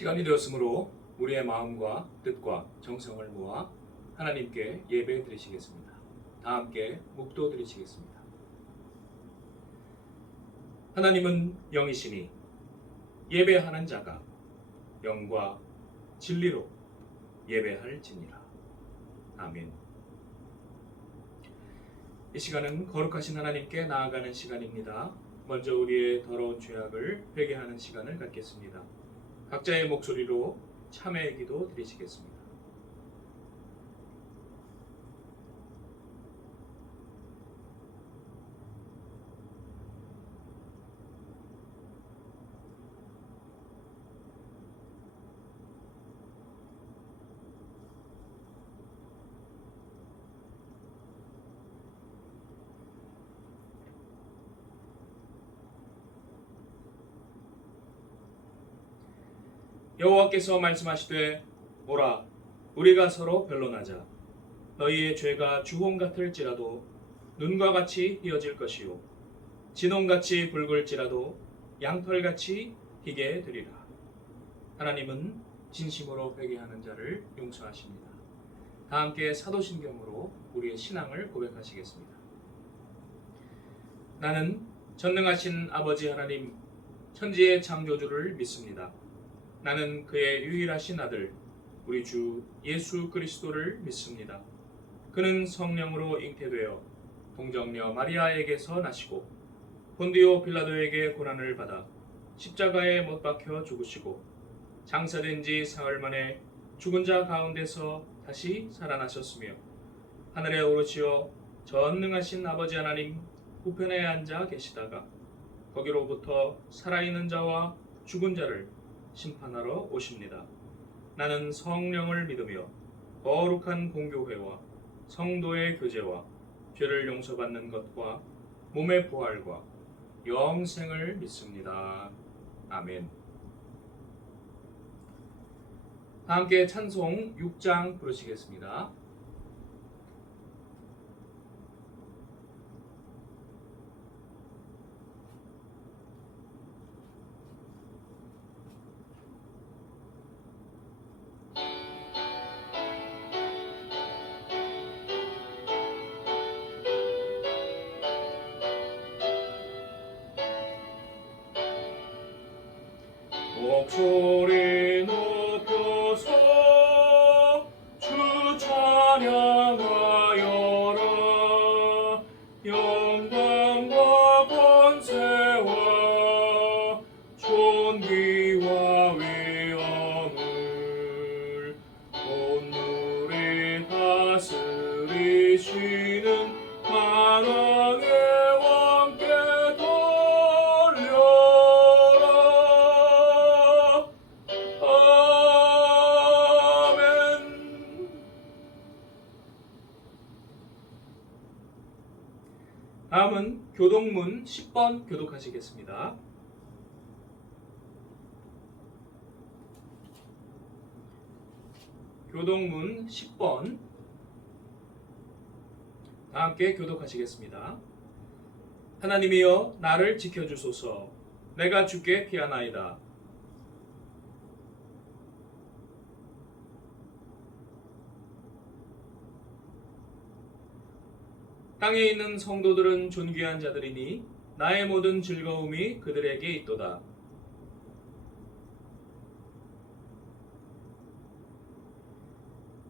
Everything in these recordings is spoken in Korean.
시간이 되었으므로 우리의 마음과 뜻과 정성을 모아 하나님께 예배 드리시겠습니다. 다 함께 묵도 드리시겠습니다. 하나님은 영이시니 예배하는 자가 영과 진리로 예배할지니라. 아멘. 이 시간은 거룩하신 하나님께 나아가는 시간입니다. 먼저 우리의 더러운 죄악을 회개하는 시간을 갖겠습니다. 각자의 목소리로 참회의 기도 드리시겠습니다. 여호와께서 말씀하시되 오라 우리가 서로 변론하자. 너희의 죄가 주홍 같을지라도 눈과 같이 희어질 것이요 진홍같이 붉을지라도 양털같이 희게 되리라. 하나님은 진심으로 회개하는 자를 용서하십니다. 다 함께 사도신경으로 우리의 신앙을 고백하시겠습니다. 나는 전능하신 아버지 하나님 천지의 창조주를 믿습니다. 나는 그의 유일하신 아들 우리 주 예수 그리스도를 믿습니다. 그는 성령으로 잉태되어 동정녀 마리아에게서 나시고 본디오 빌라도에게 고난을 받아 십자가에 못 박혀 죽으시고 장사된 지 사흘 만에 죽은 자 가운데서 다시 살아나셨으며 하늘에 오르시어 전능하신 아버지 하나님 우편에 앉아 계시다가 거기로부터 살아있는 자와 죽은 자를 심판하러 오십니다. 나는 성령을 믿으며 거룩한 공교회와 성도의 교제와 죄를 용서받는 것과 몸의 부활과 영생을 믿습니다. 아멘. 다 함께 찬송 6장 부르시겠습니다. 목소리 높여서 주 찬양하여라. 영광과 권세와 존귀와 위엄을 온물에 다스리시는 만왕의 왕께 다음은 교동문 10번 교독하시겠습니다. 교동문 10번 다 함께 교독하시겠습니다. 하나님이여 나를 지켜주소서. 내가 주께 피하나이다. 땅에 있는 성도들은 존귀한 자들이니 나의 모든 즐거움이 그들에게 있도다.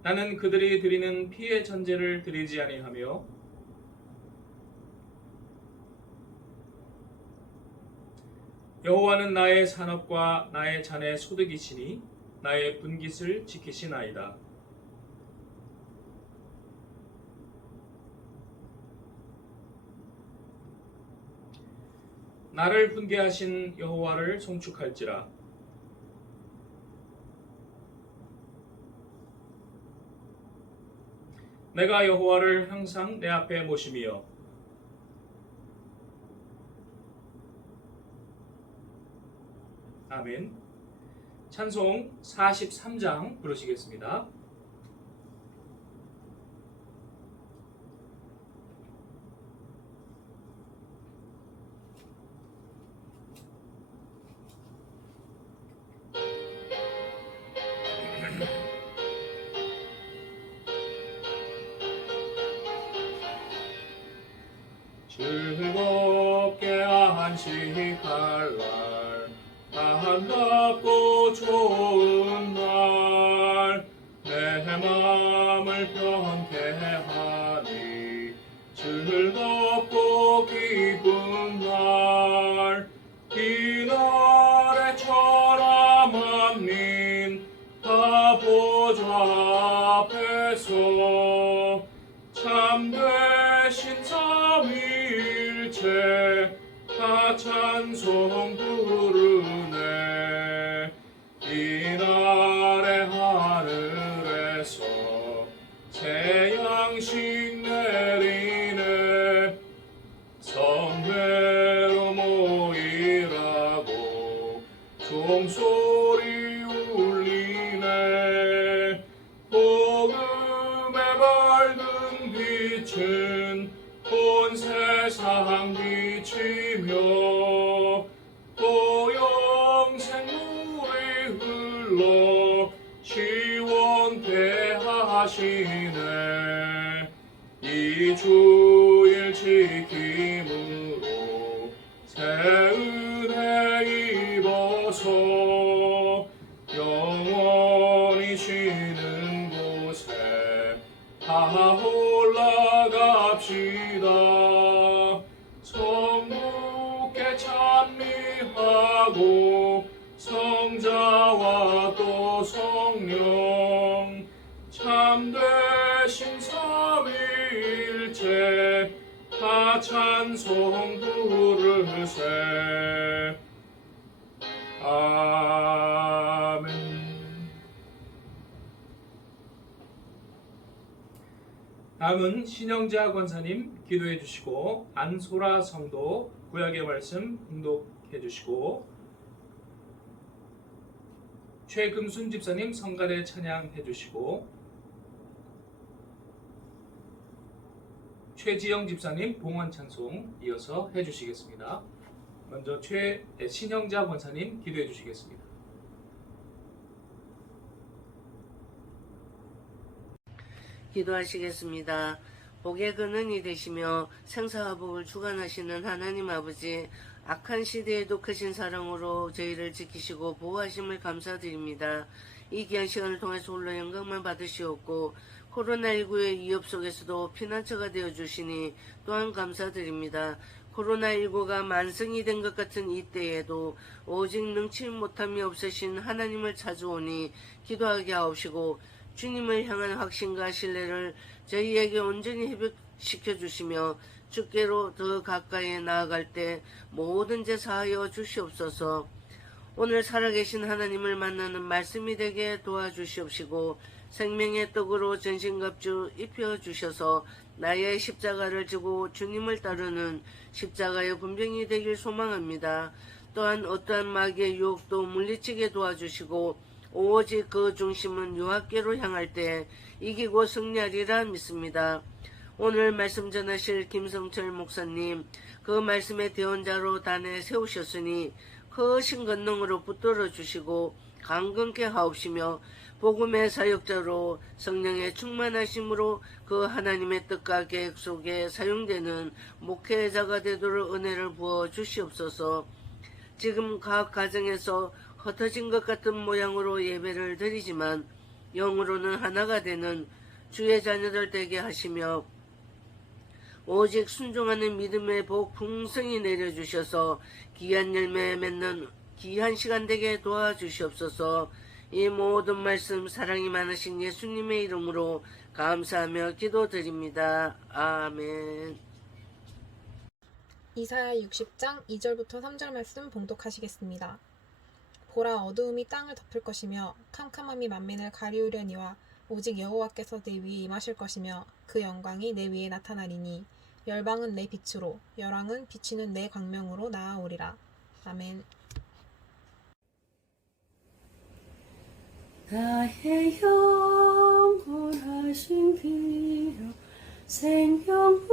나는 그들이 드리는 피의 전제를 드리지 아니하며 여호와는 나의 산업과 나의 잔의 소득이시니 나의 분깃을 지키시나이다. 나를 훈계하신 여호와를 송축할지라. 내가 여호와를 항상 내 앞에 모심이여 아멘. 찬송 43장 부르시겠습니다. 안식할 날 반갑고 좋은 날 내 맘을 편케 하니 즐겁고 기쁜 날 이날의 천하 만민 다 보좌 앞에서 참되신 삼위일체 다 찬송 부르네 이날의 하늘에서 새 양식 내리네 성회로 모이라고 종소리 울리네 복음의 밝은 빛은 온 세상 비치며 또 영생 물이 흘러 시원케 하시네 이 주일 지킴으로 새 은혜 입어서 영원히 쉬는 곳에 다 올라갑시다 성부께 찬미하고 성자와 또 성령 참되신 삼위일체 다 찬송 부르세 아멘. 다음은 신영자 권사님 기도해 주시고 안소라 성도 구약의 말씀 봉독해 주시고 최금순 집사님 성가대 찬양해 주시고 최지영 집사님 봉헌 찬송 이어서 해 주시겠습니다. 먼저 신영자 권사님 기도해 주시겠습니다. 기도하시겠습니다. 복의 근원이 되시며 생사화복을 주관하시는 하나님 아버지, 악한 시대에도 크신 사랑으로 저희를 지키시고 보호하심을 감사드립니다. 이 귀한 시간을 통해서 홀로 영광만 받으시옵고 코로나19의 위협 속에서도 피난처가 되어주시니 또한 감사드립니다. 코로나19가 만성이 된 것 같은 이때에도 오직 능치 못함이 없으신 하나님을 찾아오니 기도하게 하옵시고 주님을 향한 확신과 신뢰를 저희에게 온전히 회복시켜 주시며 주께로 더 가까이 나아갈 때 모든 죄 사하여 주시옵소서. 오늘 살아계신 하나님을 만나는 말씀이 되게 도와주시옵시고 생명의 떡으로 전신갑주 입혀주셔서 나의 십자가를 지고 주님을 따르는 십자가의 군병이 되길 소망합니다. 또한 어떠한 마귀의 유혹도 물리치게 도와주시고 오직 그 중심은 유학계로 향할 때 이기고 승리하리라 믿습니다. 오늘 말씀 전하실 김성철 목사님, 그 말씀의 대언자로 단에 세우셨으니 크신 권능으로 붙들어 주시고 강건케 하옵시며 복음의 사역자로 성령의 충만하심으로 그 하나님의 뜻과 계획 속에 사용되는 목회자가 되도록 은혜를 부어 주시옵소서. 지금 각 가정에서 흩어진 것 같은 모양으로 예배를 드리지만 영으로는 하나가 되는 주의 자녀들 되게 하시며 오직 순종하는 믿음의 복 풍성히 내려주셔서 귀한 열매 맺는 귀한 시간 되게 도와주시옵소서. 이 모든 말씀 사랑이 많으신 예수님의 이름으로 감사하며 기도드립니다. 아멘. 이사야 60장 2절부터 3절 말씀 봉독하시겠습니다. 보라, 어두움이 땅을 덮을 것이며 캄캄함이 만민을 가리우려니와 오직 여호와께서 내 위에 임하실 것이며 그 영광이 내 위에 나타나리니 열방은 내 빛으로 열왕은 비치는 내 광명으로 나아오리라. 아멘. 나의 영원하신 비로 생명보다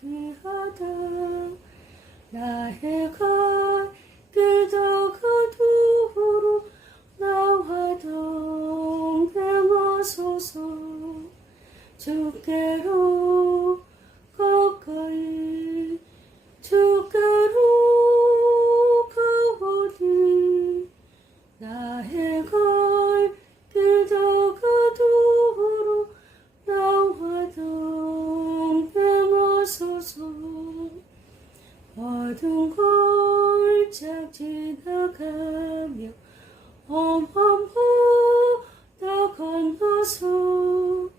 귀하다. 나의 갈 더 거두로 나와 동행하소서. 주께로 가까이 주께 골짝 지나가며 험험보다 건너서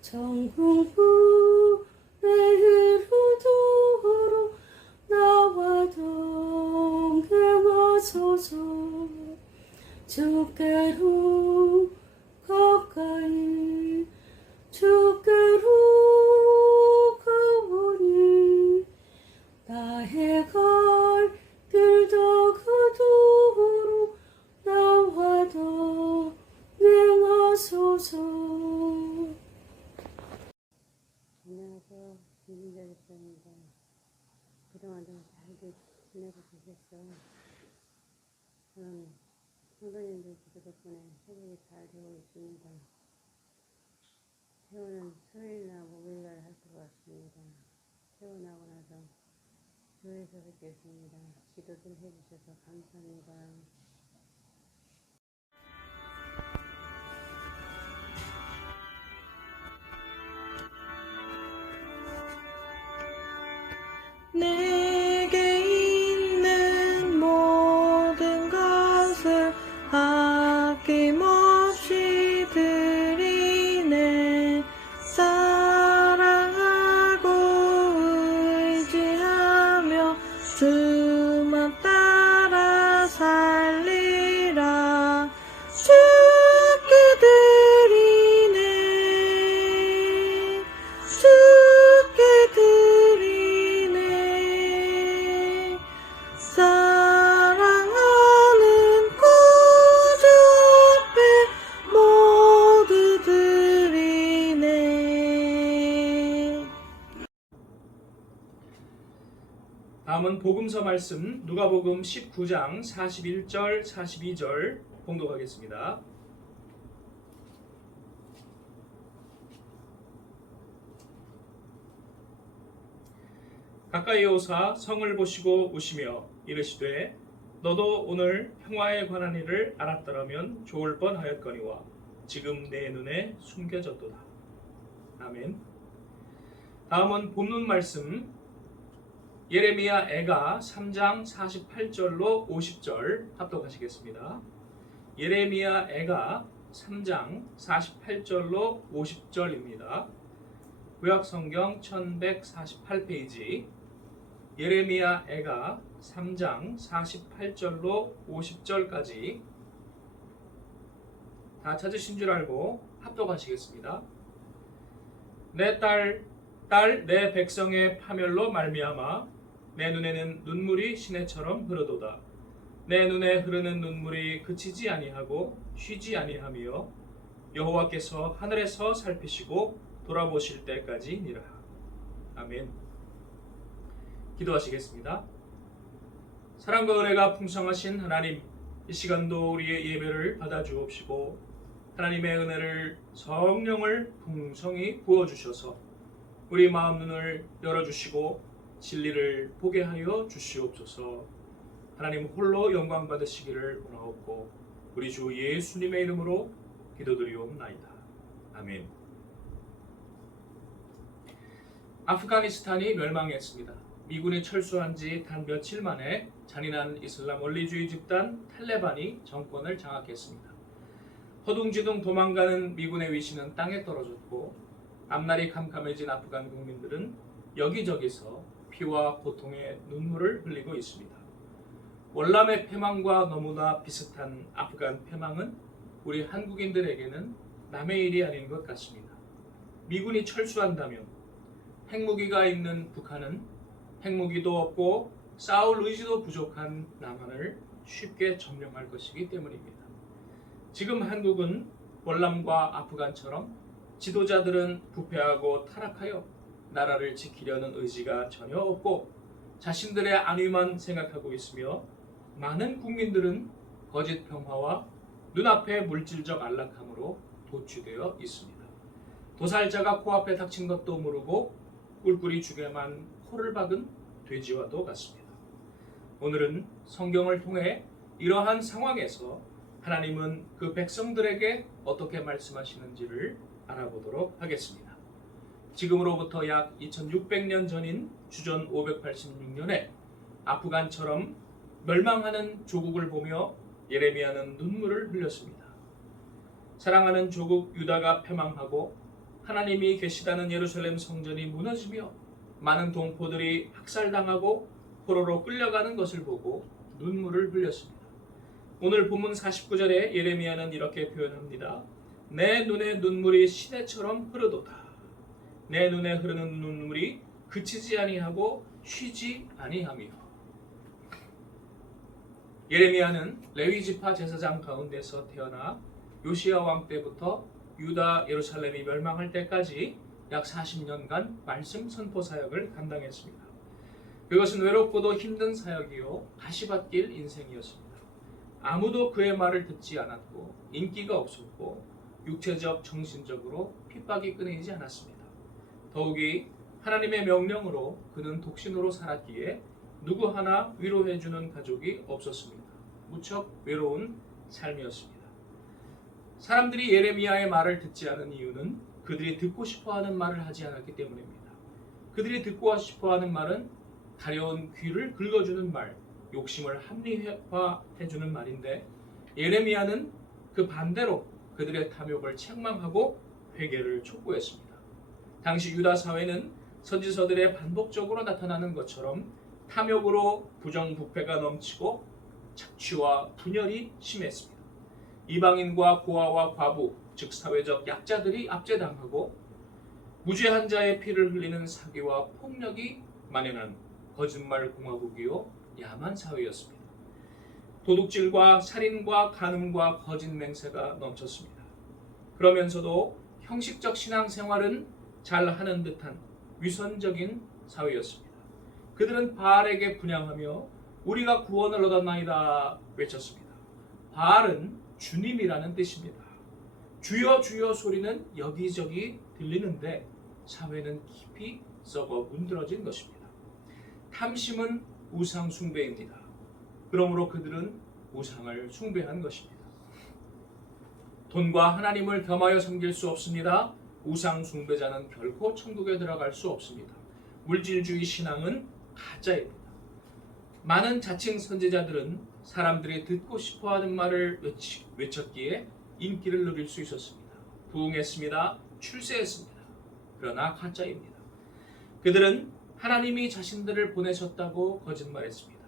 정궁부 내이루도로 나와 동행하소서. 주께로 가까이 주께로 가오니 나의 갈 길도 그도로 나와 동행하소서. 안녕하세요. 김민자 집사입니다. 그동안도 잘 지내고 계셨죠? 저는 성도님들 기도 덕분에 회복이 잘 되고 있습니다. 퇴원은 수요일이나 목요일날 할 것 같습니다. 퇴원하고 나서 교회에서 뵙겠습니다. 기도들 해주셔서 감사합니다. 내게 있는 모든 것을 아낌없이 드리네. 사랑하고 의지하며 주만 따라 살리라. 주께 드리네. 주께 드리네. 사랑하는 구주 앞에 모두 드리네. 다음은 복음서 말씀 누가복음 19장 41절 42절 봉독하겠습니다. 가까이 오사 성을 보시고 우시며 이르시되 너도 오늘 평화에 관한 일을 알았더라면 좋을 뻔하였거니와 지금 내 눈에 숨겨졌도다. 아멘. 다음은 본문 말씀 예레미야 애가 3장 48절로 50절 합독하시겠습니다. 예레미야 애가 3장 48절로 50절입니다. 구약성경 1148페이지 예레미야 애가 3장 48절로 50절까지 다 찾으신 줄 알고 합독하시겠습니다. 내 딸 내 백성의 파멸로 말미암아 내 눈에는 눈물이 시내처럼 흐르도다. 내 눈에 흐르는 눈물이 그치지 아니하고 쉬지 아니하며 여호와께서 하늘에서 살피시고 돌아보실 때까지니라. 아멘. 기도하시겠습니다. 사랑과 은혜가 풍성하신 하나님, 이 시간도 우리의 예배를 받아주옵시고 하나님의 은혜를 성령을 풍성히 부어주셔서 우리 마음 눈을 열어주시고 진리를 보게 하여 주시옵소서. 하나님 홀로 영광 받으시기를 원하옵고 우리 주 예수님의 이름으로 기도드리옵나이다. 아멘. 아프가니스탄이 멸망했습니다. 미군이 철수한 지 단 며칠 만에 잔인한 이슬람 원리주의 집단 탈레반이 정권을 장악했습니다. 허둥지둥 도망가는 미군의 위신은 땅에 떨어졌고 앞날이 캄캄해진 아프간 국민들은 여기저기서 피와 고통의 눈물을 흘리고 있습니다. 월남의 패망과 너무나 비슷한 아프간 패망은 우리 한국인들에게는 남의 일이 아닌 것 같습니다. 미군이 철수한다면 핵무기가 있는 북한은 핵무기도 없고 싸울 의지도 부족한 남한을 쉽게 점령할 것이기 때문입니다. 지금 한국은 월남과 아프간처럼 지도자들은 부패하고 타락하여 나라를 지키려는 의지가 전혀 없고 자신들의 안위만 생각하고 있으며 많은 국민들은 거짓 평화와 눈앞의 물질적 안락함으로 도취되어 있습니다. 도살자가 코앞에 닥친 것도 모르고 꿀꿀이 죽에만 코를 박은 돼지와도 같습니다. 오늘은 성경을 통해 이러한 상황에서 하나님은 그 백성들에게 어떻게 말씀하시는지를 알아보도록 하겠습니다. 지금으로부터 약 2600년 전인 주전 586년에 아프간처럼 멸망하는 조국을 보며 예레미야는 눈물을 흘렸습니다. 사랑하는 조국 유다가 패망하고 하나님이 계시다는 예루살렘 성전이 무너지며 많은 동포들이 학살당하고 포로로 끌려가는 것을 보고 눈물을 흘렸습니다. 오늘 본문 49절에 예레미야는 이렇게 표현합니다. 내 눈에 눈물이 시내처럼 흐르도다. 내 눈에 흐르는 눈물이 그치지 아니하고 쉬지 아니하며. 예레미야는 레위 지파 제사장 가운데서 태어나 요시야 왕 때부터 유다 예루살렘이 멸망할 때까지 약 40년간 말씀 선포 사역을 감당했습니다. 그것은 외롭고도 힘든 사역이요 가시밭길 인생이었습니다. 아무도 그의 말을 듣지 않았고 인기가 없었고 육체적 정신적으로 핍박이 끊이지 않았습니다. 더욱이 하나님의 명령으로 그는 독신으로 살았기에 누구 하나 위로해주는 가족이 없었습니다. 무척 외로운 삶이었습니다. 사람들이 예레미야의 말을 듣지 않은 이유는 그들이 듣고 싶어하는 말을 하지 않았기 때문입니다. 그들이 듣고 싶어하는 말은 가려운 귀를 긁어주는 말, 욕심을 합리화해주는 말인데 예레미야는 그 반대로 그들의 탐욕을 책망하고 회개를 촉구했습니다. 당시 유다 사회는 선지서들의 반복적으로 나타나는 것처럼 탐욕으로 부정부패가 넘치고 착취와 분열이 심했습니다. 이방인과 고아와 과부, 즉 사회적 약자들이 압제당하고 무죄한 자의 피를 흘리는 사기와 폭력이 만연한 거짓말 공화국이요 야만 사회였습니다. 도둑질과 살인과 간음과 거짓 맹세가 넘쳤습니다. 그러면서도 형식적 신앙생활은 잘하는 듯한 위선적인 사회였습니다. 그들은 바알에게 분향하며 우리가 구원을 얻었나이다 외쳤습니다. 바알은 주님이라는 뜻입니다. 주여 주여 소리는 여기저기 들리는데 사회는 깊이 썩어 문드러진 것입니다. 탐심은 우상 숭배입니다. 그러므로 그들은 우상을 숭배한 것입니다. 돈과 하나님을 겸하여 섬길 수 없습니다. 우상 숭배자는 결코 천국에 들어갈 수 없습니다. 물질주의 신앙은 가짜입니다. 많은 자칭 선지자들은 사람들이 듣고 싶어하는 말을 외쳤기에 인기를 누릴 수 있었습니다. 부흥했습니다. 출세했습니다. 그러나 가짜입니다. 그들은 하나님이 자신들을 보내셨다고 거짓말했습니다.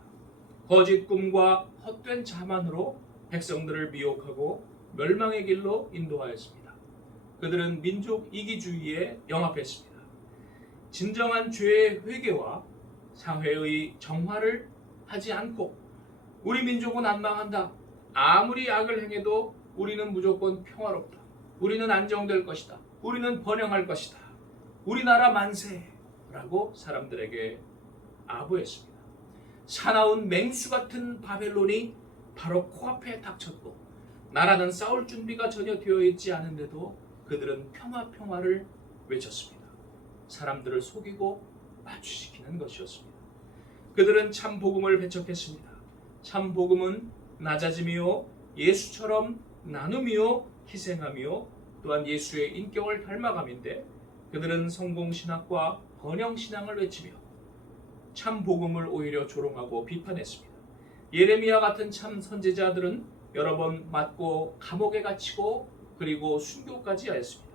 거짓 꿈과 헛된 자만으로 백성들을 미혹하고 멸망의 길로 인도하였습니다. 그들은 민족 이기주의에 영합했습니다. 진정한 죄의 회개와 사회의 정화를 하지 않고 우리 민족은 안 망한다. 아무리 악을 행해도 우리는 무조건 평화롭다. 우리는 안정될 것이다. 우리는 번영할 것이다. 우리나라 만세라고 사람들에게 아부했습니다. 사나운 맹수 같은 바벨론이 바로 코앞에 닥쳤고 나라는 싸울 준비가 전혀 되어 있지 않은데도 그들은 평화를 외쳤습니다. 사람들을 속이고 마취시키는 것이었습니다. 그들은 참 복음을 배척했습니다. 참 복음은 낮아짐이요 예수처럼 나눔이요 희생함이요 또한 예수의 인격을 닮아감인데 그들은 성공신학과 번영신앙을 외치며 참 복음을 오히려 조롱하고 비판했습니다. 예레미야 같은 참 선지자들은 여러 번 맞고 감옥에 갇히고 그리고 순교까지 하였습니다.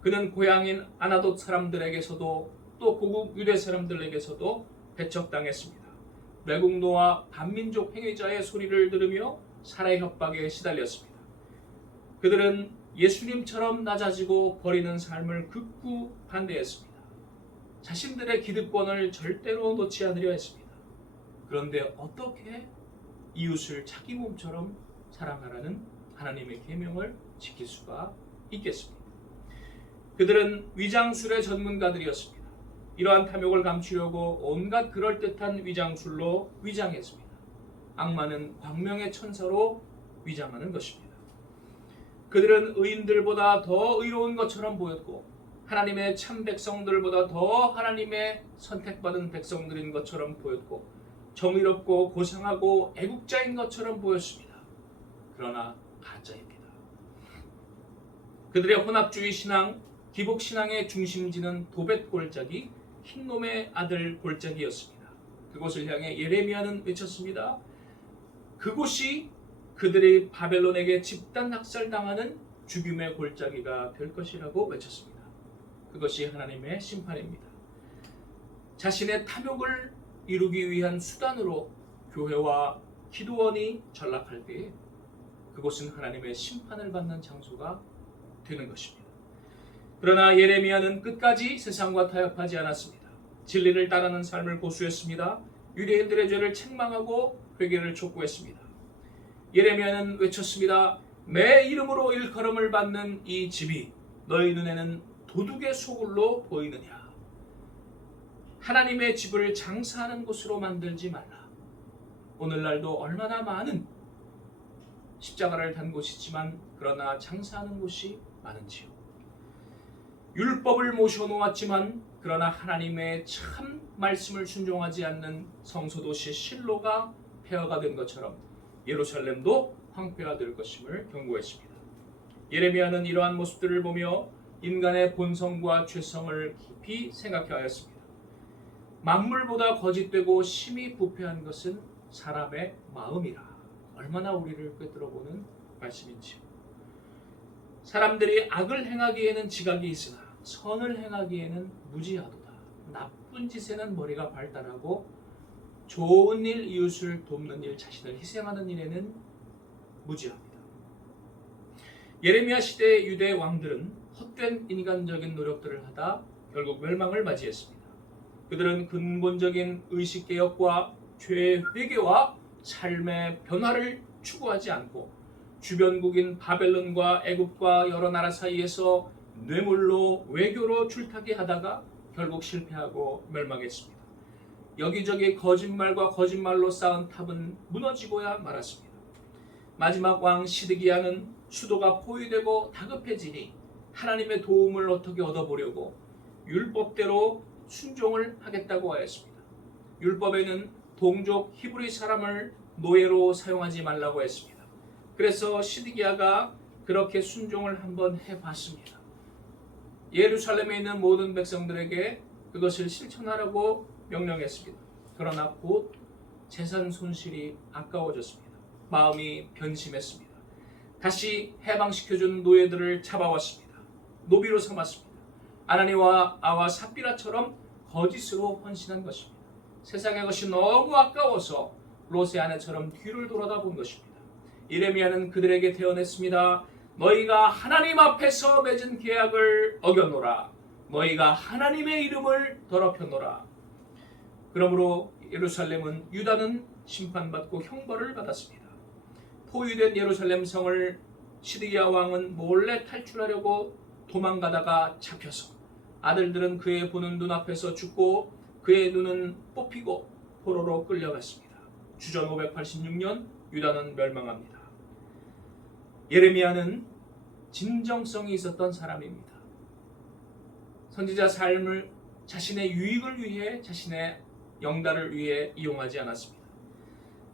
그는 고향인 아나돗 사람들에게서도 또 고국 유대 사람들에게서도 배척당했습니다. 매국노와 반민족 행위자의 소리를 들으며 살해 협박에 시달렸습니다. 그들은 예수님처럼 낮아지고 버리는 삶을 극구 반대했습니다. 자신들의 기득권을 절대로 놓지 않으려 했습니다. 그런데 어떻게 이웃을 자기 몸처럼 사랑하라는 하나님의 계명을 지킬 수가 있겠습니까? 그들은 위장술의 전문가들이었습니다. 이러한 탐욕을 감추려고 온갖 그럴듯한 위장술로 위장했습니다. 악마는 광명의 천사로 위장하는 것입니다. 그들은 의인들보다 더 의로운 것처럼 보였고 하나님의 참 백성들보다 더 하나님의 선택받은 백성들인 것처럼 보였고 정의롭고 고상하고 애국자인 것처럼 보였습니다. 그러나 가짜입니다. 그들의 혼합주의 신앙, 기복신앙의 중심지는 도벳 골짜기, 흰놈의 아들 골짜기였습니다. 그곳을 향해 예레미야는 외쳤습니다. 그곳이 그들이 바벨론에게 집단 학살당하는 죽임의 골짜기가 될 것이라고 외쳤습니다. 그것이 하나님의 심판입니다. 자신의 탐욕을 이루기 위한 수단으로 교회와 기도원이 전락할 때에 그곳은 하나님의 심판을 받는 장소가 되는 것입니다. 그러나 예레미야는 끝까지 세상과 타협하지 않았습니다. 진리를 따르는 삶을 고수했습니다. 유대인들의 죄를 책망하고 회개를 촉구했습니다. 예레미야는 외쳤습니다. 내 이름으로 일컬음을 받는 이 집이 너희 눈에는 도둑의 소굴로 보이느냐. 하나님의 집을 장사하는 곳으로 만들지 말라. 오늘날도 얼마나 많은 십자가를 단 곳이지만 그러나 장사하는 곳이 많은지요. 율법을 모셔놓았지만 그러나 하나님의 참 말씀을 순종하지 않는 성소도시 실로가 폐허가 된 것처럼 예루살렘도 황폐가 될 것임을 경고했습니다. 예레미야는 이러한 모습들을 보며 인간의 본성과 죄성을 깊이 생각하였습니다. 만물보다 거짓되고 심히 부패한 것은 사람의 마음이라. 얼마나 우리를 꿰뚫어보는 말씀인지요. 사람들이 악을 행하기에는 지각이 있으나 선을 행하기에는 무지하도다. 나쁜 짓에는 머리가 발달하고 좋은 일, 이웃을 돕는 일, 자신을 희생하는 일에는 무지합니다. 예레미야 시대의 유대 왕들은 헛된 인간적인 노력들을 하다 결국 멸망을 맞이했습니다. 그들은 근본적인 의식개혁과 죄의 회개와 삶의 변화를 추구하지 않고 주변국인 바벨론과 애굽과 여러 나라 사이에서 뇌물로 외교로 줄타기 하다가 결국 실패하고 멸망했습니다. 여기저기 거짓말과 거짓말로 쌓은 탑은 무너지고야 말았습니다. 마지막 왕 시드기야는 수도가 포위되고 다급해지니 하나님의 도움을 어떻게 얻어보려고 율법대로 순종을 하겠다고 하였습니다. 율법에는 동족 히브리 사람을 노예로 사용하지 말라고 했습니다. 그래서 시드기야가 그렇게 순종을 한번 해봤습니다. 예루살렘에 있는 모든 백성들에게 그것을 실천하라고 명령했습니다. 그러나 곧 재산 손실이 아까워졌습니다. 마음이 변심했습니다. 다시 해방시켜준 노예들을 잡아왔습니다. 노비로 삼았습니다. 아나니와 아와 삽비라처럼 거짓으로 헌신한 것입니다. 세상의 것이 너무 아까워서 롯의 아내처럼 뒤를 돌아다본 것입니다. 예레미야는 그들에게 대언했습니다. 너희가 하나님 앞에서 맺은 계약을 어겼노라. 너희가 하나님의 이름을 더럽혔노라. 그러므로 예루살렘은 유다는 심판받고 형벌을 받았습니다. 포위된 예루살렘 성을 시드기야 왕은 몰래 탈출하려고 도망가다가 잡혀서 아들들은 그의 보는 눈앞에서 죽고 그의 눈은 뽑히고 포로로 끌려갔습니다. 주전 586년 유다는 멸망합니다. 예레미야는 진정성이 있었던 사람입니다. 선지자 삶을 자신의 유익을 위해 자신의 영달을 위해 이용하지 않았습니다.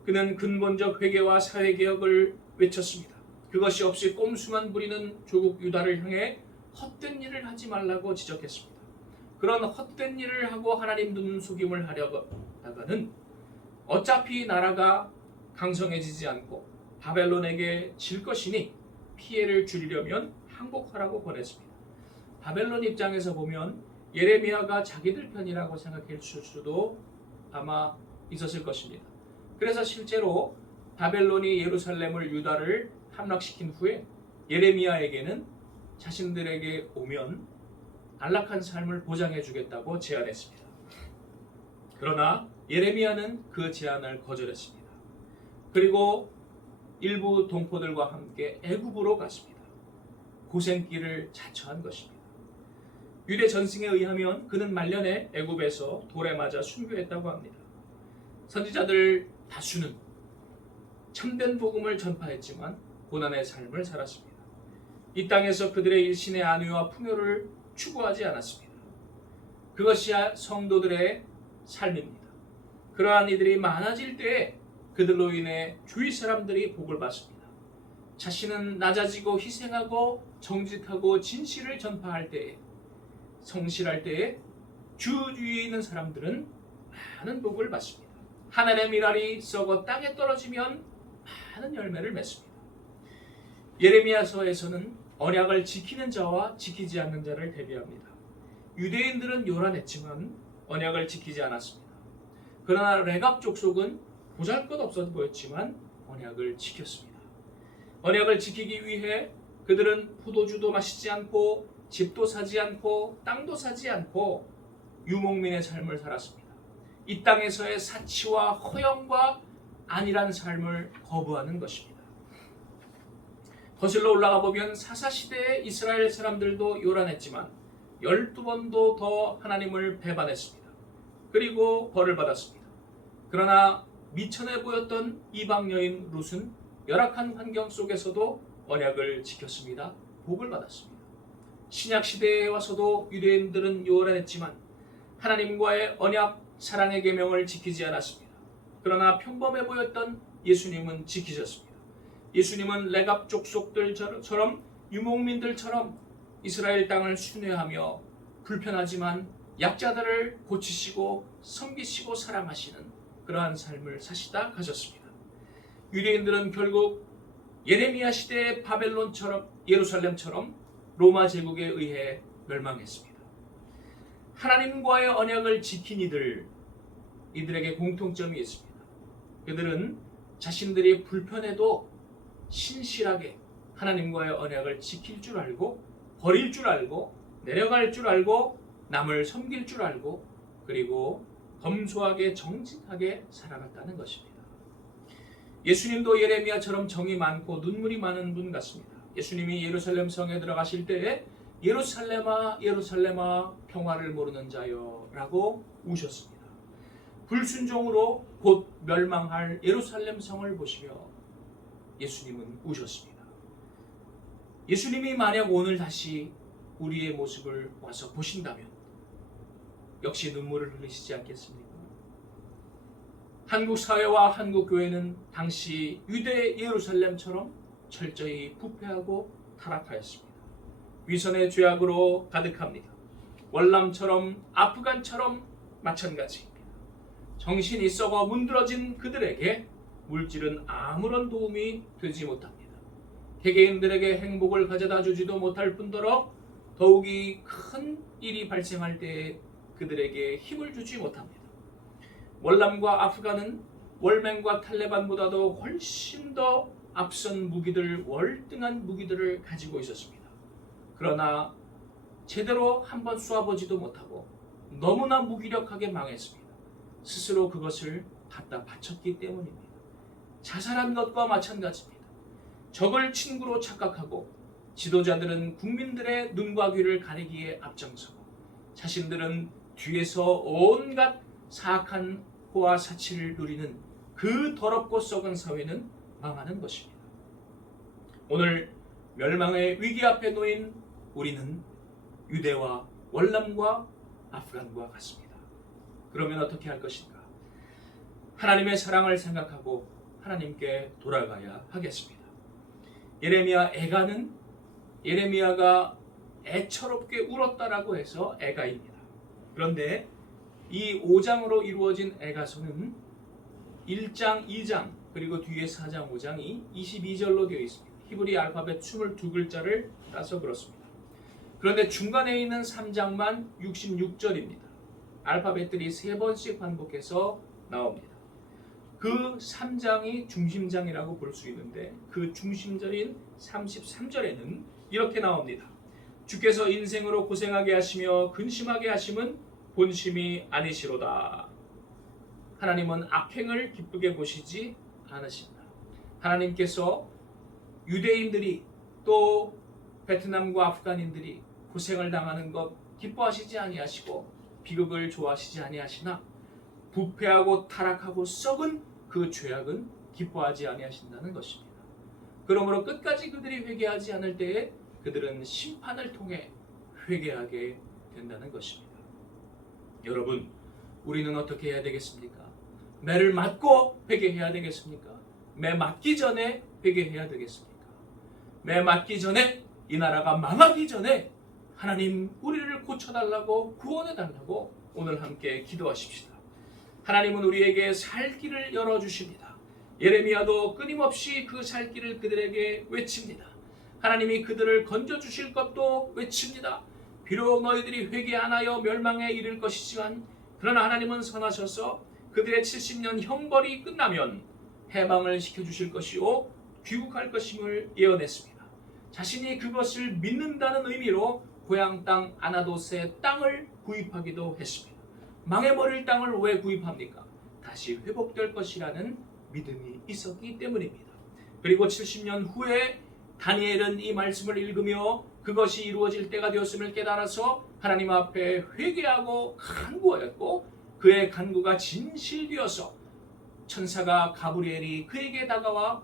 그는 근본적 회개와 사회개혁을 외쳤습니다. 그것이 없이 꼼수만 부리는 조국 유다를 향해 헛된 일을 하지 말라고 지적했습니다. 그런 헛된 일을 하고 하나님 눈속임을 하려다가는 어차피 나라가 강성해지지 않고 바벨론에게 질 것이니 피해를 줄이려면 항복하라고 권했습니다. 바벨론 입장에서 보면 예레미야가 자기들 편이라고 생각할 수도 아마 있었을 것입니다. 그래서 실제로 바벨론이 예루살렘을 유다를 함락시킨 후에 예레미야에게는 자신들에게 오면 안락한 삶을 보장해 주겠다고 제안했습니다. 그러나 예레미야는 그 제안을 거절했습니다. 그리고 일부 동포들과 함께 애굽으로 갔습니다. 고생길을 자처한 것입니다. 유대 전승에 의하면 그는 말년에 애굽에서 돌에 맞아 순교했다고 합니다. 선지자들 다수는 참된 복음을 전파했지만 고난의 삶을 살았습니다. 이 땅에서 그들의 일신의 안위와 풍요를 추구하지 않았습니다. 그것이 성도들의 삶입니다. 그러한 이들이 많아질 때에 그들로 인해 주위 사람들이 복을 받습니다. 자신은 낮아지고 희생하고 정직하고 진실을 전파할 때에, 성실할 때에 주 위에 있는 사람들은 많은 복을 받습니다. 하늘의 밀알이 썩어 땅에 떨어지면 많은 열매를 맺습니다. 예레미야서에서는 언약을 지키는 자와 지키지 않는 자를 대비합니다. 유대인들은 요란했지만 언약을 지키지 않았습니다. 그러나 레갑 족속은 보잘것없어 보였지만 언약을 지켰습니다. 언약을 지키기 위해 그들은 포도주도 마시지 않고 집도 사지 않고 땅도 사지 않고 유목민의 삶을 살았습니다. 이 땅에서의 사치와 허영과 안일한 삶을 거부하는 것입니다. 거슬러 올라가 보면 사사시대의 이스라엘 사람들도 요란했지만 12번도 더 하나님을 배반했습니다. 그리고 벌을 받았습니다. 그러나 미천해 보였던 이방 여인 룻은 열악한 환경 속에서도 언약을 지켰습니다. 복을 받았습니다. 신약 시대에 와서도 유대인들은 요란했지만 하나님과의 언약, 사랑의 계명을 지키지 않았습니다. 그러나 평범해 보였던 예수님은 지키셨습니다. 예수님은 레갑 족속들처럼 유목민들처럼 이스라엘 땅을 순회하며 불편하지만 약자들을 고치시고 섬기시고 사랑하시는 그러한 삶을 사시다 가셨습니다. 유대인들은 결국 예레미야 시대의 바벨론처럼 예루살렘처럼 로마 제국에 의해 멸망했습니다. 하나님과의 언약을 지킨 이들에게 공통점이 있습니다. 그들은 자신들이 불편해도 신실하게 하나님과의 언약을 지킬 줄 알고 버릴 줄 알고 내려갈 줄 알고 남을 섬길 줄 알고 그리고 검소하게 정직하게 살아갔다는 것입니다. 예수님도 예레미야처럼 정이 많고 눈물이 많은 분 같습니다. 예수님이 예루살렘 성에 들어가실 때에 예루살렘아 예루살렘아 평화를 모르는 자여 라고 우셨습니다. 불순종으로 곧 멸망할 예루살렘 성을 보시며 예수님은 우셨습니다. 예수님이 만약 오늘 다시 우리의 모습을 와서 보신다면 역시 눈물을 흘리시지 않겠습니까? 한국 사회와 한국 교회는 당시 유대 예루살렘처럼 철저히 부패하고 타락하였습니다. 위선의 죄악으로 가득합니다. 월남처럼 아프간처럼 마찬가지입니다. 정신이 썩어 문드러진 그들에게 물질은 아무런 도움이 되지 못합니다. 개개인들에게 행복을 가져다 주지도 못할 뿐더러 더욱이 큰 일이 발생할 때 그들에게 힘을 주지 못합니다. 월남과 아프간은 월맹과 탈레반보다도 훨씬 더 앞선 무기들, 월등한 무기들을 가지고 있었습니다. 그러나 제대로 한번 쏘아보지도 못하고 너무나 무기력하게 망했습니다. 스스로 그것을 갖다 바쳤기 때문입니다. 자살한 것과 마찬가지입니다. 적을 친구로 착각하고 지도자들은 국민들의 눈과 귀를 가리기에 앞장서고 자신들은 뒤에서 온갖 사악한 호와 사치를 누리는 그 더럽고 썩은 사회는 망하는 것입니다. 오늘 멸망의 위기 앞에 놓인 우리는 유대와 월남과 아프간과 같습니다. 그러면 어떻게 할 것인가? 하나님의 사랑을 생각하고 하나님께 돌아가야 하겠습니다. 예레미야 애가는 예레미야가 애처롭게 울었다라고 해서 애가입니다. 그런데 이 5장으로 이루어진 애가서는 1장, 2장 그리고 뒤에 4장, 5장이 22절로 되어 있습니다. 히브리 알파벳 22글자를 따서 그렇습니다. 그런데 중간에 있는 3장만 66절입니다. 알파벳들이 3번씩 반복해서 나옵니다. 그 3장이 중심장이라고 볼 수 있는데 그 중심절인 33절에는 이렇게 나옵니다. 주께서 인생으로 고생하게 하시며 근심하게 하심은 본심이 아니시로다. 하나님은 악행을 기쁘게 보시지 않으신다. 하나님께서 유대인들이 또 베트남과 아프간인들이 고생을 당하는 것 기뻐하시지 아니하시고 비극을 좋아하시지 아니하시나 부패하고 타락하고 썩은 그 죄악은 기뻐하지 아니하신다는 것입니다. 그러므로 끝까지 그들이 회개하지 않을 때에 그들은 심판을 통해 회개하게 된다는 것입니다. 여러분, 우리는 어떻게 해야 되겠습니까? 매를 맞고 회개해야 되겠습니까? 매 맞기 전에 회개해야 되겠습니까? 매 맞기 전에 이 나라가 망하기 전에 하나님 우리를 고쳐달라고 구원해달라고 오늘 함께 기도하십시다. 하나님은 우리에게 살 길을 열어주십니다. 예레미야도 끊임없이 그 살 길을 그들에게 외칩니다. 하나님이 그들을 건져주실 것도 외칩니다. 비록 너희들이 회개 안 하여 멸망에 이를 것이지만 그러나 하나님은 선하셔서 그들의 70년 형벌이 끝나면 해방을 시켜주실 것이요 귀국할 것임을 예언했습니다. 자신이 그것을 믿는다는 의미로 고향 땅 아나돗의 땅을 구입하기도 했습니다. 망해버릴 땅을 왜 구입합니까? 다시 회복될 것이라는 믿음이 있었기 때문입니다. 그리고 70년 후에 다니엘은 이 말씀을 읽으며 그것이 이루어질 때가 되었음을 깨달아서 하나님 앞에 회개하고 간구하였고 그의 간구가 진실되어서 천사가 가브리엘이 그에게 다가와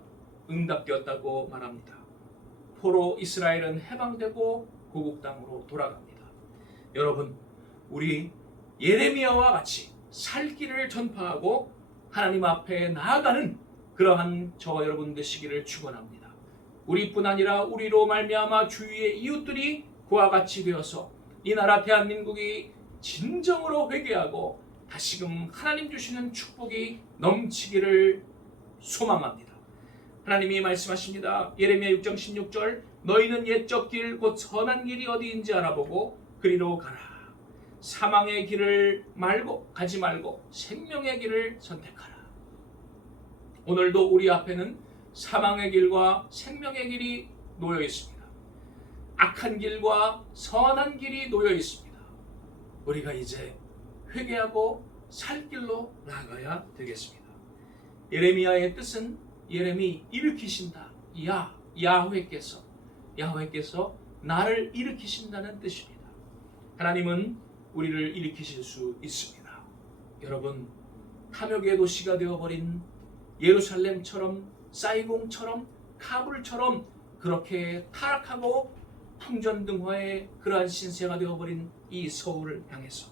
응답되었다고 말합니다. 포로 이스라엘은 해방되고 고국 땅으로 돌아갑니다. 여러분, 우리 예레미야와 같이 살 길을 전파하고 하나님 앞에 나아가는 그러한 저와 여러분 되시기를 축원합니다. 우리뿐 아니라 우리로 말미암아 주위의 이웃들이 그와 같이 되어서 이 나라 대한민국이 진정으로 회개하고 다시금 하나님 주시는 축복이 넘치기를 소망합니다. 하나님이 말씀하십니다. 예레미야 6장 16절 너희는 옛적 길 곧 선한 길이 어디인지 알아보고 그리로 가라. 사망의 길을 가지 말고 생명의 길을 선택하라. 오늘도 우리 앞에는 사망의 길과 생명의 길이 놓여 있습니다. 악한 길과 선한 길이 놓여 있습니다. 우리가 이제 회개하고 살 길로 나아가야 되겠습니다. 예레미야의 뜻은 예레미 일으키신다. 야훼께서 나를 일으키신다는 뜻입니다. 하나님은 우리를 일으키실 수 있습니다. 여러분, 탐욕의 도시가 되어버린 예루살렘처럼 사이공처럼 카불처럼 그렇게 타락하고 풍전등화의 그러한 신세가 되어버린 이 서울을 향해서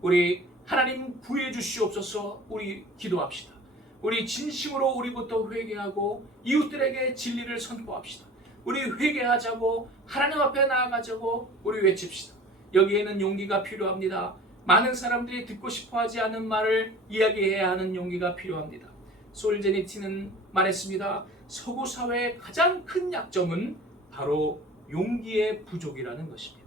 우리 하나님 구해 주시옵소서. 우리 기도합시다. 우리 진심으로 우리부터 회개하고 이웃들에게 진리를 선포합시다. 우리 회개하자고 하나님 앞에 나아가자고 우리 외칩시다. 여기에는 용기가 필요합니다. 많은 사람들이 듣고 싶어하지 않는 말을 이야기해야 하는 용기가 필요합니다. 솔제니츠는 말했습니다. 서구 사회의 가장 큰 약점은 바로 용기의 부족이라는 것입니다.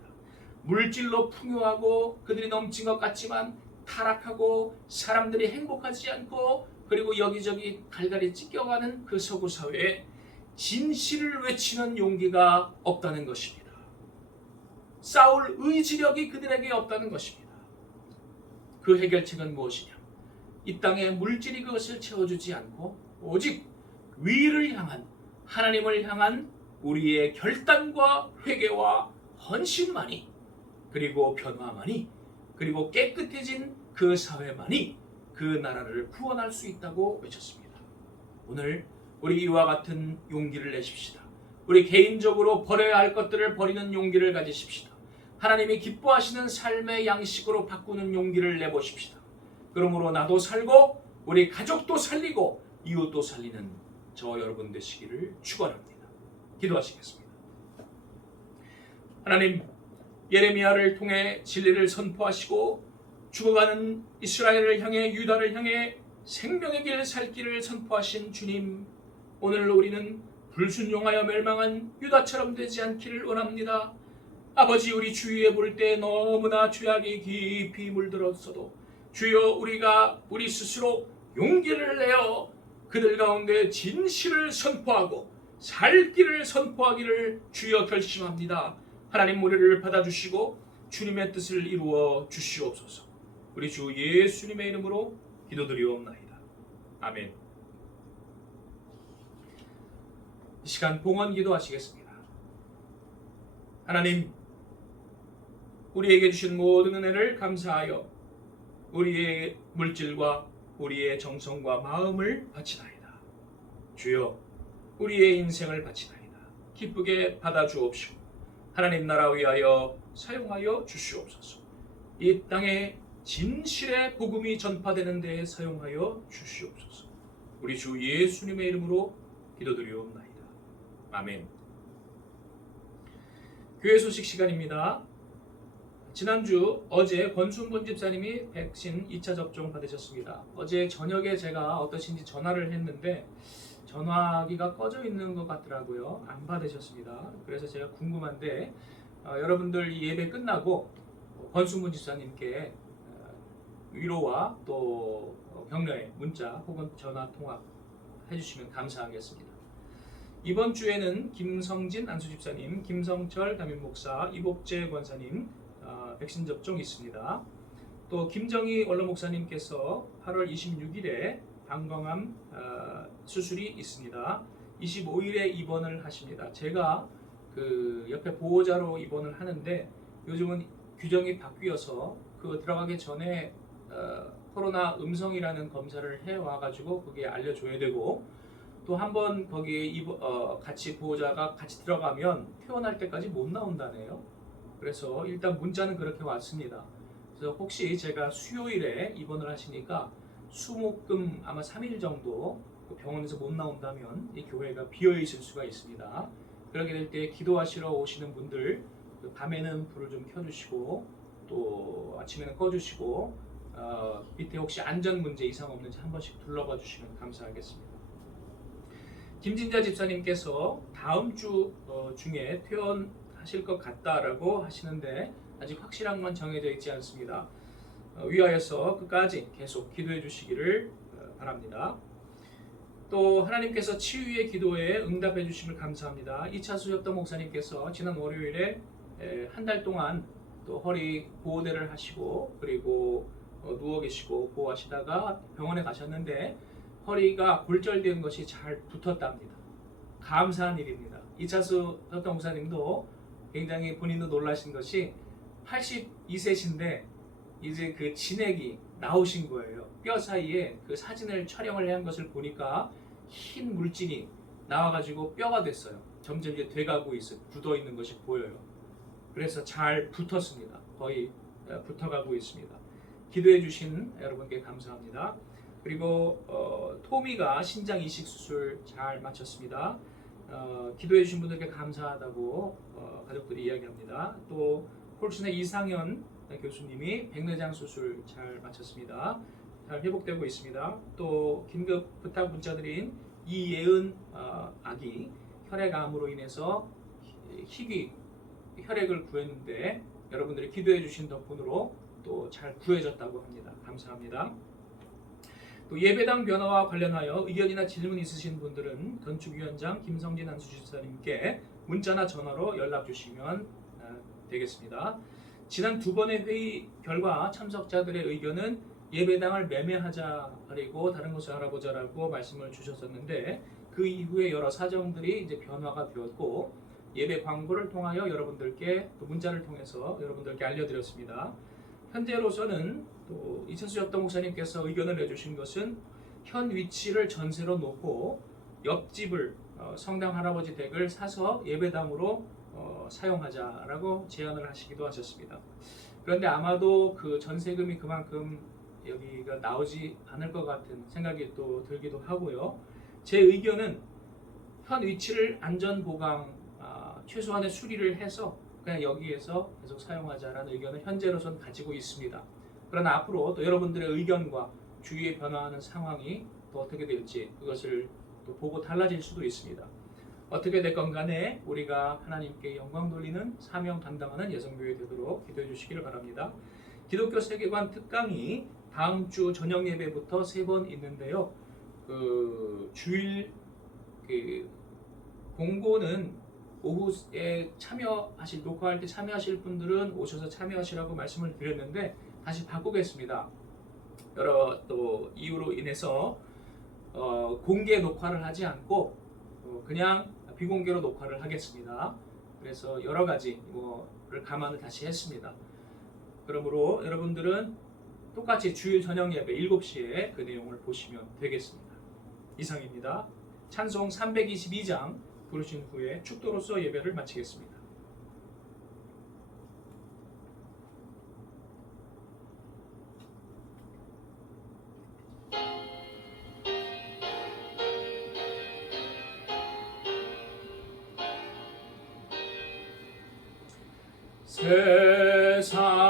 물질로 풍요하고 그들이 넘친 것 같지만 타락하고 사람들이 행복하지 않고 그리고 여기저기 갈갈이 찢겨가는 그 서구 사회에 진실을 외치는 용기가 없다는 것입니다. 싸울 의지력이 그들에게 없다는 것입니다. 그 해결책은 무엇이냐? 이 땅의 물질이 그것을 채워주지 않고 오직 위를 향한 하나님을 향한 우리의 결단과 회개와 헌신만이 그리고 변화만이 그리고 깨끗해진 그 사회만이 그 나라를 구원할 수 있다고 외쳤습니다. 오늘 우리 이와 같은 용기를 내십시다. 우리 개인적으로 버려야 할 것들을 버리는 용기를 가지십시다. 하나님이 기뻐하시는 삶의 양식으로 바꾸는 용기를 내보십시다. 그러므로 나도 살고 우리 가족도 살리고 이웃도 살리는 저와 여러분 되시기를 축원합니다. 기도하시겠습니다. 하나님, 예레미야를 통해 진리를 선포하시고 죽어가는 이스라엘을 향해 유다를 향해 생명의 길 살 길을 선포하신 주님, 오늘 우리는 불순종하여 멸망한 유다처럼 되지 않기를 원합니다. 아버지, 우리 주위에 볼 때 너무나 죄악이 깊이 물들었어도 주여 우리가 우리 스스로 용기를 내어 그들 가운데 진실을 선포하고 살 길을 선포하기를 주여 결심합니다. 하나님, 우리를 받아주시고 주님의 뜻을 이루어 주시옵소서. 우리 주 예수님의 이름으로 기도드리옵나이다. 아멘. 이 시간 봉헌 기도하시겠습니다. 하나님, 우리에게 주신 모든 은혜를 감사하여 우리의 물질과 우리의 정성과 마음을 바치나이다. 주여, 우리의 인생을 바치나이다. 기쁘게 받아주옵시고 하나님 나라 위하여 사용하여 주시옵소서. 이 땅에 진실의 복음이 전파되는 데에 사용하여 주시옵소서. 우리 주 예수님의 이름으로 기도드리옵나이다. 아멘. 교회 소식 시간입니다. 지난주 어제 권순본 집사님이 백신 2차 접종 받으셨습니다. 어제 저녁에 제가 어떠신지 전화를 했는데 전화기가 꺼져 있는 것 같더라고요. 안 받으셨습니다. 그래서 제가 궁금한데 여러분들 이 예배 끝나고 권순본 집사님께 위로와 또 격려의 문자 혹은 전화 통화 해주시면 감사하겠습니다. 이번 주에는 김성진 안수집사님, 김성철 담임목사, 이복재 권사님 백신 접종 있습니다. 또 김정희 원로목사님께서 8월 26일에 방광암 수술이 있습니다. 25일에 입원을 하십니다. 제가 그 옆에 보호자로 입원을 하는데 요즘은 규정이 바뀌어서 그 들어가기 전에 코로나 음성이라는 검사를 해와가지고 그게 알려줘야 되고 또 한번 거기에 같이 보호자가 같이 들어가면 퇴원할 때까지 못 나온다네요. 그래서 일단 문자는 그렇게 왔습니다. 그래서 혹시 제가 수요일에 입원을 하시니까 수목금 아마 3일 정도 병원에서 못 나온다면 이 교회가 비어 있을 수가 있습니다. 그렇게 될 때 기도하시러 오시는 분들 밤에는 불을 좀 켜주시고 또 아침에는 꺼주시고 밑에 혹시 안전 문제 이상 없는지 한 번씩 둘러봐 주시면 감사하겠습니다. 김진자 집사님께서 다음 주 중에 퇴원하실 것 같다라고 하시는데 아직 확실한 건 정해져 있지 않습니다. 위하여서 끝까지 계속 기도해 주시기를 바랍니다. 또 하나님께서 치유의 기도에 응답해 주심을 감사합니다. 이차수 협동 목사님께서 지난 월요일에 한 달 동안 또 허리 보호대를 하시고 그리고 누워 계시고 보호하시다가 병원에 가셨는데 허리가 골절된 것이 잘 붙었답니다. 감사한 일입니다. 이차수 협동 목사님도 굉장히 본인도 놀라신 것이 82세신데 이제 그 진액이 나오신 거예요. 뼈 사이에 그 사진을 촬영을 한 것을 보니까 흰 물질이 나와가지고 뼈가 됐어요. 점점 이제 돼가고 있어요. 굳어 있는 것이 보여요. 그래서 잘 붙었습니다. 거의 붙어가고 있습니다. 기도해 주신 여러분께 감사합니다. 그리고 토미가 신장 이식 수술 잘 마쳤습니다. 기도해 주신 분들께 감사하다고 가족들이 이야기합니다. 또 홀순의 이상현 교수님이 백내장 수술 잘 마쳤습니다. 잘 회복되고 있습니다. 또 긴급 부탁 문자 드린 이예은 아기 혈액암으로 인해서 희귀 혈액을 구했는데 여러분들이 기도해 주신 덕분으로 또 잘 구해졌다고 합니다. 감사합니다. 또 예배당 변화와 관련하여 의견이나 질문 있으신 분들은 건축위원장 김성진 안수집사님께 문자나 전화로 연락 주시면 되겠습니다. 지난 두 번의 회의 결과 참석자들의 의견은 예배당을 매매하자 그리고 다른 곳을 알아보자라고 말씀을 주셨었는데 그 이후에 여러 사정들이 이제 변화가 되었고 예배 광고를 통하여 여러분들께 또 문자를 통해서 여러분들께 알려드렸습니다. 현재로서는 또 이천수 협동 목사님께서 의견을 내주신 것은 현 위치를 전세로 놓고 옆집을 성당 할아버지 댁을 사서 예배당으로 사용하자라고 제안을 하시기도 하셨습니다. 그런데 아마도 그 전세금이 그만큼 여기가 나오지 않을 것 같은 생각이 또 들기도 하고요. 제 의견은 현 위치를 안전보강 최소한의 수리를 해서 그냥 여기에서 계속 사용하자라는 의견을 현재로선 가지고 있습니다. 그러나 앞으로 또 여러분들의 의견과 주위에 변화하는 상황이 또 어떻게 될지 그것을 또 보고 달라질 수도 있습니다. 어떻게 됐건 간에 우리가 하나님께 영광 돌리는 사명 감당하는 여성교회 되도록 기도해 주시기를 바랍니다. 기독교 세계관 특강이 다음 주 저녁 예배부터 3번 있는데요. 그 주일 공고는 오후에 녹화할 때 참여하실 분들은 오셔서 참여하시라고 말씀을 드렸는데 다시 바꾸겠습니다. 여러 또 이유로 인해서 공개 녹화를 하지 않고 그냥 비공개로 녹화를 하겠습니다. 그래서 여러 가지 이거를 감안을 다시 했습니다. 그러므로 여러분들은 똑같이 주일 저녁 예배 7시에 그 내용을 보시면 되겠습니다. 이상입니다. 찬송 322장 부르신 후에 축도로서 예배를 마치겠습니다. 세상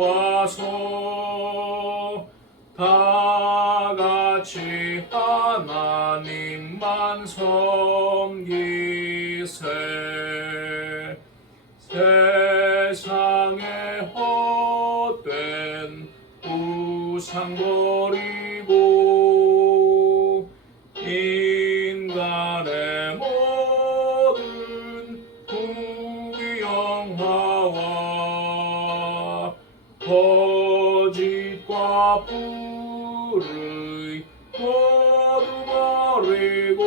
나와서 다 같이 하나님만 섬기세. 세상에 헛된 우상 버리고 인간의 모든 부귀영화와 거짓과 불의 모두 버리고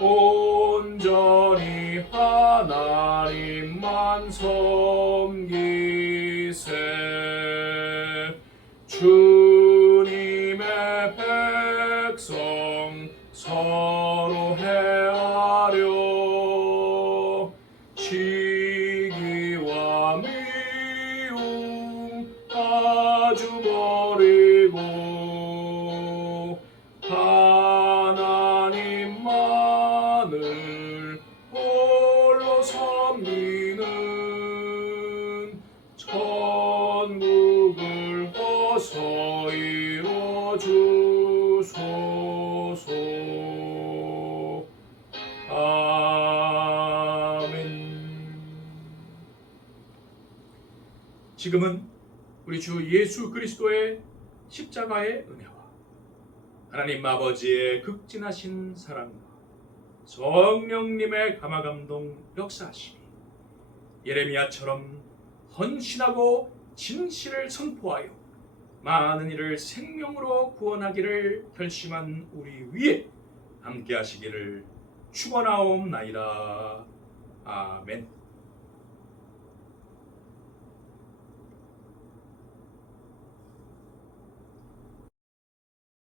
온전히 하나님만 섬기세. 주님의 백성 서로 헤아려 시기와 미움 아주 버리고 하나님만을 홀로 섬기는 천국을 어서 이뤄주소서. 아멘. 지금은 우리 주 예수 그리스도의 십자가의 은혜와 하나님 아버지의 극진하신 사랑과 성령님의 감화감동 역사하심이 예레미야처럼 헌신하고 진실을 선포하여 많은 이를 생명으로 구원하기를 결심한 우리 위에 함께 하시기를 축원하옵나이다. 아멘.